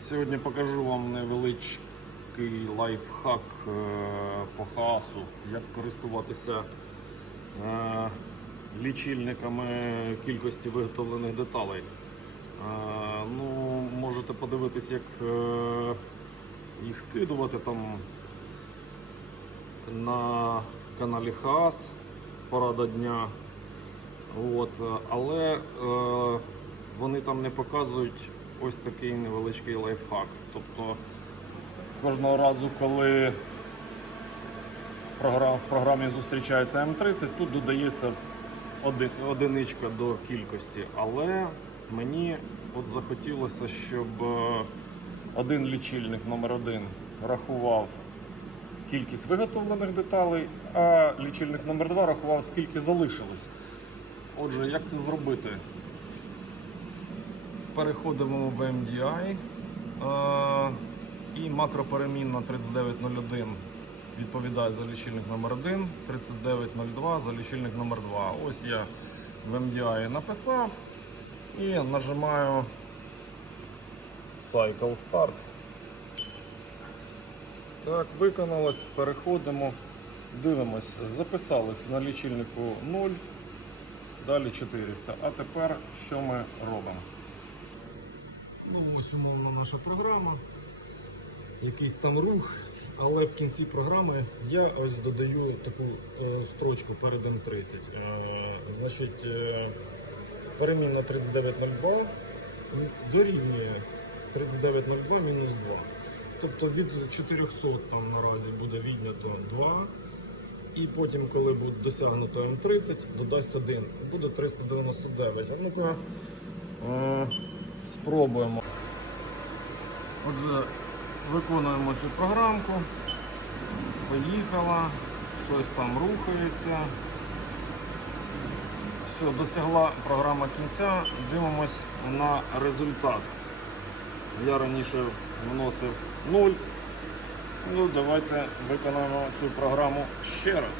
Сьогодні покажу вам невеличкий лайфхак е, по хаосу, як користуватися е, лічильниками кількості виготовлених деталей. Е, Ну, можете подивитись, як їх скидувати там на каналі Хаас порада дня. От, але е, вони там не показують ось такий невеличкий лайфхак. Тобто кожного разу, коли в програмі зустрічається М30, тут додається оди- одиничка до кількості. Але мені от захотілося, щоб е, один лічильник номер один рахував кількість виготовлених деталей, а лічильник номер 2 рахував, скільки залишилось. Отже, як це зробити? Переходимо в MDI і макроперемінна 3901 відповідає за лічильник номер 1 3902 за лічильник номер 2 Ось я в MDI написав і нажимаю Cycle Start. Так, виконалось, переходимо, дивимось, записались на лічильнику 0, далі 400. А тепер що ми робимо? Ось умовно наша програма. Якийсь там рух, але в кінці програми я ось додаю таку е, строчку перед М30. Е, значить, е, перемінна 3902 дорівнює 3902 мінус 2. Тобто від 400 там наразі буде віднято 2. І потім, коли буде досягнуто М30, додасть 1. Буде 399. А ну-ка спробуємо. Отже, виконуємо цю програмку. Поїхала, щось там рухається. Все, досягла програма кінця. Дивимось на результат. Я раніше вносив 0. Ну, давайте виконаємо цю програму ще раз.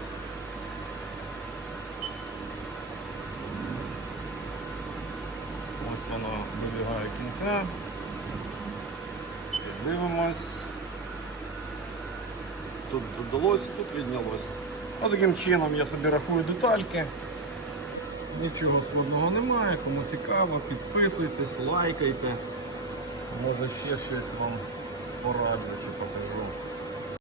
Ось воно добігає кінця. Дивимось. Тут додалось, тут віднялось. А таким чином я собі рахую детальки. Нічого складного немає. Кому цікаво, підписуйтесь, лайкайте. Може ще щось вам пораджу чи покажу.